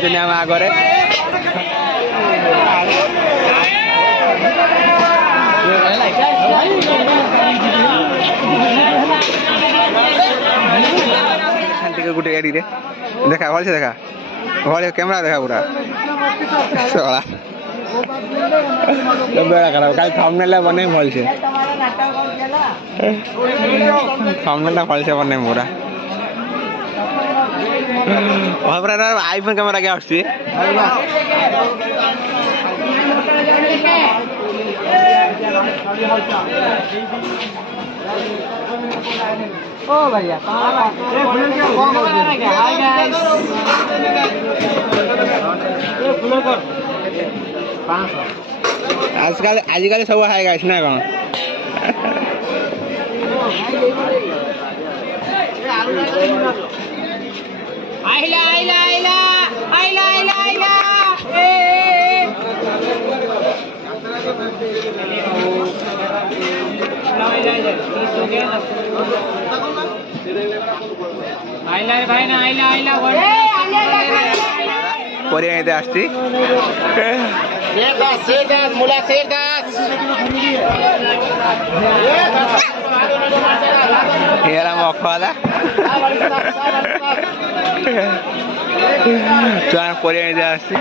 ଚାଲିଛନ୍ତି ଆମ ଆଗରେ। ଟିକେ ଗୋଟେ ଗାଡ଼ିରେ ଦେଖା ଭଲସେ ଦେଖା ଭଲ କ୍ୟାମେରା ଦେଖା ପୁରା ଶଳା ବେଳା ଖରାପ କାଲି ଥମ୍ବନେଲଟା ବନେଇ ଭଲସେ ଥମ୍ବନେଲଟା ଭଲସେ ବନେଇ ପୁରା ପୁରା ଆଇଫୋନ କ୍ୟାମେରା ଆଗେ ଆସୁଛି। ओ भैया आजिकल सब हाई गाइस ना कौन आइला आइला आइला आइला आइला आइला ए आइला भाई ना आइला आइला परिया इथे असती शेरदास मुला शेरदास याला मखवाला तुला परिया इथे असती